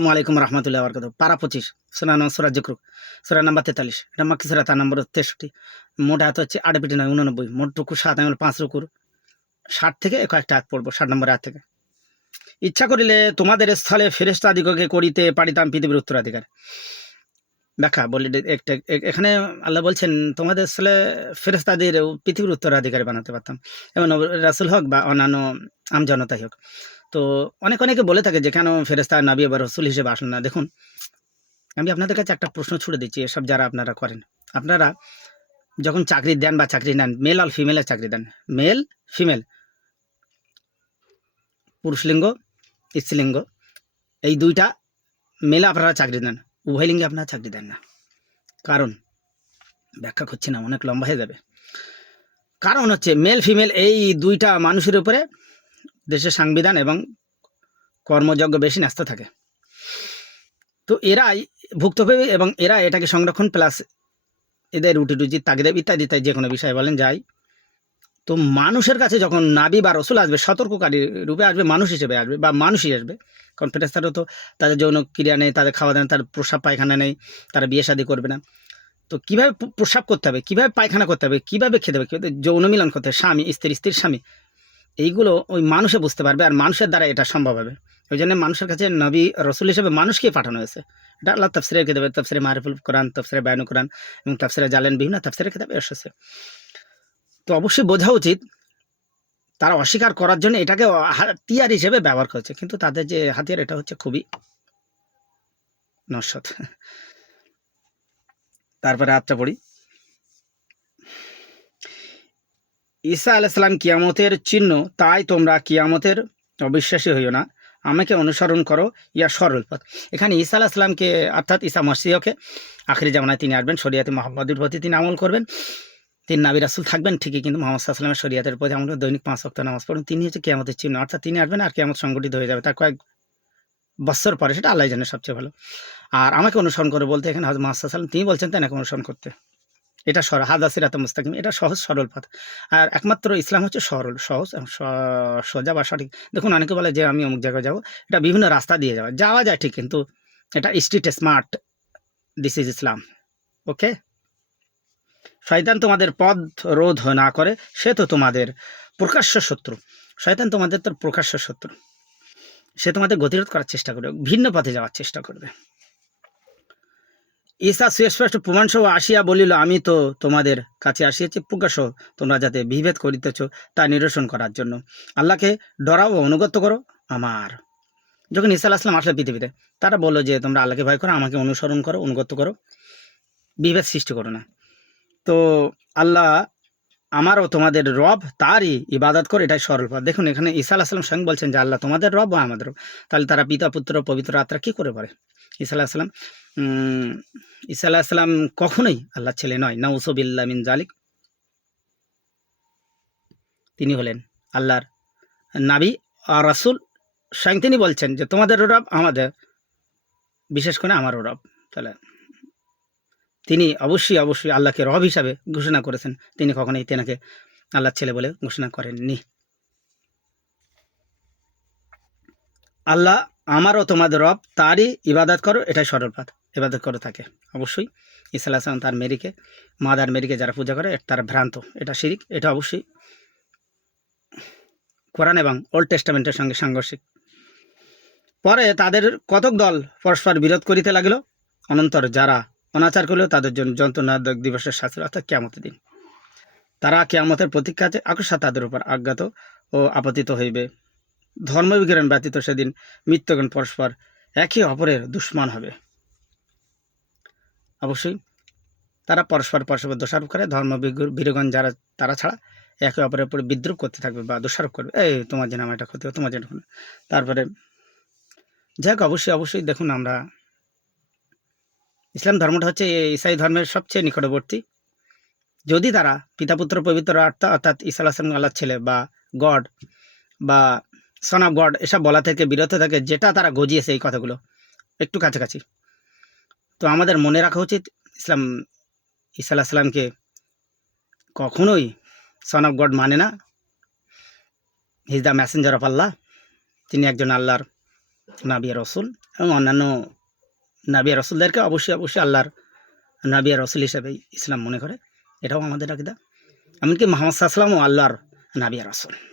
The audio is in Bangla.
আসসালামু আলাইকুম রহমতুল্লাহ বরকত পারা পঁচিশ সোনা নাম সুরাজ জকরুক সুরা নাম্বার তেতাল্লিশ। এটা মাক্কি সুরা, তার নম্বর তেষট্টি। মোট হাত হচ্ছে আট পিটি নয়, উননব্বই। মোট টুকু সাত আঙুল পাঁচ রুকুর। ষাট থেকে কয়েকটা হাত পড়ব, ষাট নম্বর হাত থেকে। ইচ্ছা করিলে তোমাদের স্থলে ফেরেস্তাদিগকে করিতে পারিতাম পৃথিবীর উত্তরাধিকার। ব্যাখ্যা বলি একটা এখানে আল্লাহ বলছেন, তোমাদের স্থলে ফেরেস্তাদের পৃথিবীর উত্তরাধিকারী বানাতে পারতাম। এবং রাসুল হোক বা অন্যান্য আমজনতাই হোক। তো অনেক অনেকে বলে থাকে যে, কেন ফেরেস্তা নাবি বা রসুল হিসেবে আসলো না? দেখুন, আমি আপনাদের কাছে একটা প্রশ্ন ছুড়ে দিচ্ছি, এসব যারা আপনারা করেন। আপনারা যখন চাকরি দেন বা চাকরি নেন মেল আর ফিমেলের চাকরি দেন মেল ফিমেল পুরুষলিঙ্গ স্ত্রীলিঙ্গ এই দুইটা মেলে আপনারা চাকরি দেন, উভয় লিঙ্গে আপনারা চাকরি দেন না। কারণ, ব্যাখ্যা করছি না, অনেক লম্বা হয়ে যাবে। কারণ হচ্ছে মেল ফিমেল এই দুইটা মানুষের উপরে দেশের সংবিধান এবং কর্মযজ্ঞ বেশি ন্যস্ত থাকে। তো এরাই ভুক্তভোগী এবং এরা এটাকে সংরক্ষণ প্লাস এদের রুটি রুজি তাগিদেব ইত্যাদি ইত্যাদি যে কোনো বিষয় বলেন যাই। তো মানুষের কাছে যখন নাবি বা রসুল আসবে সতর্ককারী রূপে আসবে মানুষ হিসেবে আসবে বা মানুষই আসবে কারণ ফেরেস্তারও তো তাদের যৌন ক্রিয়া নেই তাদের খাওয়া দাওয়া নেই, তাদের প্রস্রাব পায়খানা নেই তারা বিয়ে শাদী করবে না। তো কীভাবে প্র- প্রস্রাব করতে হবে? কীভাবে পায়খানা করতে হবে? কীভাবে খেতে হবে? যৌন মিলন করতে হবে? স্বামী স্ত্রী স্ত্রীর স্বামী। এইগুলো ওই মানুষে বুঝতে পারবে আর মানুষের দ্বারা এটা সম্ভব হবে। ওই জন্য মানুষের কাছে নবী রসুল হিসেবে মানুষকে পাঠানো হয়েছে। এটা আল্লাহ তফসিরের কিতাবে তফসিরে মারিফুল কোরআন, তফসিরে বায়নু কোরআন এবং তফসিরে জালেন বিভিন্ন তফসিরের কিতাবে এসেছে। তো অবশ্যই বোঝা উচিত তারা অস্বীকার করার জন্য এটাকে হাতিয়ার হিসেবে ব্যবহার করছে। কিন্তু তাদের যে হাতিয়ার এটা হচ্ছে খুবই নস্বত তারপরে আটটা পড়ি। ঈসা আলাইসালাম কিয়ামতের চিহ্ন, তাই তোমরা কিয়ামতের অবিশ্বাসী হইও না। আমাকে অনুসরণ করো, ইয়া সরল পথ এখানে ঈসা আলাহিসামকে অর্থাৎ ঈসা মসিহকে, আখরি জামানায় তিনি আসবেন, শরিয়াতে মোহাম্মদের প্রতি তিনি আমল করবেন। তিনি নাবি রাসুল থাকবেন, ঠিকই কিন্তু মোহাম্মদ সাল্লামের শরিয়াতের প্রতি আমল দৈনিক পাঁচ অক্ট নামাজ পড়ুন তিনি হচ্ছে কেয়ামতের চিহ্ন, অর্থাৎ তিনি আসবেন আর কেয়ামত সংগঠিত হয়ে যাবে। তার কয়েক বছর পরে সেটা আল্লাহ জানে সবচেয়ে ভালো। আর আমাকে অনুসরণ করে বলতে এখানে হজরত মোহাম্মদ সাল্লাম তিনি বলছেন তাই অনুসরণ করতে? এটা সর, হাদা সিরাত মুস্তাকিম, এটা সহজ সরল পথ। আর একমাত্র ইসলাম হচ্ছে সরল, সহজ সোজা বা সঠিক। দেখুন, অনেকে বলে যে আমি অমুক জায়গায় যাব, এটা বিভিন্ন রাস্তা দিয়ে যাওয়া যাওয়া যায় ঠিক, কিন্তু এটা street smart this is Islam okay শয়তান তোমাদের পথ রোধ না করে, সে তো তোমাদের প্রকাশ্য শত্রু। শয়তান তোমাদের তো প্রকাশ্য শত্রু। সে তোমাদের গতিরোধ করার চেষ্টা করবে, ভিন্ন পথে যাওয়ার চেষ্টা করবে। ঈসা সুস্পষ্ট প্রমাণসহ আসিয়া বলিল, আমি তো তোমাদের কাছে আসিয়াছি প্রকাশ তোমরা যাতে বিভেদ করিতেছ তা নিরসন করার জন্য। আল্লাহকে ডরাও অনুগত করো আমার। যখন ঈসা আসলাম আসলে পৃথিবীতে, তারা বলল যে, তোমরা আল্লাহকে ভয় করো, আমাকে অনুসরণ করো অনুগত করো, বিভেদ সৃষ্টি করো না। তো আল্লাহ আমারও তোমাদের রব তারই ইবাদত করে, এটাই সরল পথ। দেখুন, এখানে ঈসা আলাহিসাম স্বয়ং বলছেন যে, আল্লাহ তোমাদের রব বা আমাদের রব। তাহলে তারা পিতা, পুত্র, পবিত্র আত্মা কী করে পারে? ঈসা আলাহিসাম ঈসা আলাহিসাম কখনোই আল্লাহ ছেলে নয়। নাউসবিল্লা মিন জালিক তিনি হলেন আল্লাহর নাবি আর রাসুল। স্বয়ং তিনি বলছেন যে, তোমাদের রব আমাদের, বিশেষ করে আমারও রব। তাহলে তিনি অবশ্যই অবশ্যই আল্লাহকে রব হিসাবে ঘোষণা করেছেন। তিনি কখনোই তেনাকে আল্লাহর ছেলে বলে ঘোষণা করেননি। আল্লাহ আমারও তোমাদের রব তারই ইবাদত করো, এটাই সরল পথ, ইবাদত করে থাকে। অবশ্যই ইসা আসলাম তার মেরিকে মাদার মেরিকে যারা পূজা করে, তারা ভ্রান্ত, এটা শিরিক, এটা অবশ্যই কোরআন এবং ওল্ড টেস্টামেন্টের সঙ্গে সাংঘর্ষিক। পরে তাদের কতক দল পরস্পর বিরোধ করিতে লাগিল, অনন্তর যারা অনাচার করলেও তাদের জন্য যন্ত্রণাদায়ক দিবসের শাস্তি অর্থাৎ কেয়ামতের দিন। তারা কেয়ামতের প্রতীক্ষাতে আকর্ষা তাদের উপর আজ্ঞাত ও আপতিত হইবে। ধর্মবিজ্ঞান ব্যতীত সেদিন মৃত্যুগণ পরস্পর একে অপরের দুশ্মন হবে। অবশ্যই তারা পরস্পর পরস্পর দোষারোপ করে, ধর্ম বীরগণ যারা, তারা ছাড়া একে অপরের উপরে বিদ্রুপ করতে থাকবে বা দোষারোপ করবে। এই তোমার জন্য আমার এটা ক্ষতি, তোমার জন্য তারপরে যাই হোক অবশ্যই অবশ্যই দেখুন আমরা ইসলাম ধর্মটা হচ্ছে ইসাই ধর্মের সবচেয়ে নিকটবর্তী। যদি তারা পিতা পুত্র পবিত্র আত্মা অর্থাৎ ইসা আসলাম আল্লাহ ছেলে বা গড বা সন অফ গড এসব বলা থেকে বিরত থাকে, যেটা তারা গজিয়েছে এই কথাগুলো একটু কাছাকাছি। তো আমাদের মনে রাখা উচিত ইসলাম ইসা আলাহিসাল্লামকে কখনোই সন অফ গড মানে না। His the messenger of Allah তিনি একজন আল্লাহর নাবিয়া রসুল এবং অন্যান্য নাবিয়া রসুলদেরকে অবশ্যই অবশ্যই আল্লাহর নাবিয়া রসুল হিসাবে ইসলাম মনে করে। এটাও আমাদের আকিদা। এমনকি মোহাম্মদ সাহসালামও আল্লাহর নাবিয়া রসুল।